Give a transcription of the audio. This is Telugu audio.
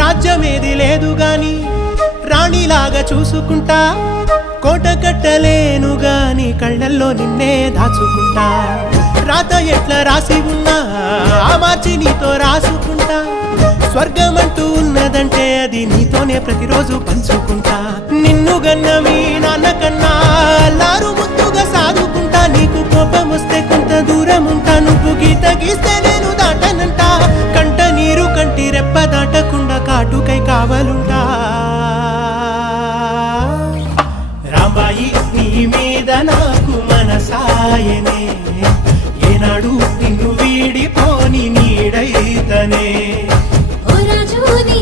రాజ్యమేది లేదు గాని రాణిలాగా చూసుకుంటా, కోట కట్టలేను గాని కళ్ళల్లో నిన్నే దాచుకుంటా. రాత ఎట్లా రాసి ఉన్నా ఆ మార్చి నీతో రాసుకుంటా. స్వర్గమంటూ ఉన్నదంటే అది నీతోనే ప్రతిరోజు పంచుకుంటా. నిన్ను గన్న మీ నాన్న కన్నా అల్లారు ముద్దుగా సాదుకుంటా. నీకు కోపం వస్తే కొంత దూరం ఉంటా, నువ్వు గీత గీస్తే నేను దాటనంటా. కంట నీరు కంటి రెప్ప దాటకుండా కాటుకై కావలుంటా. రాంబాయి నీ మీద నాకు మనసాయనే, ఏనాడు నిన్ను వీడిపోని నీడైతనే. ఓ రాజు నీ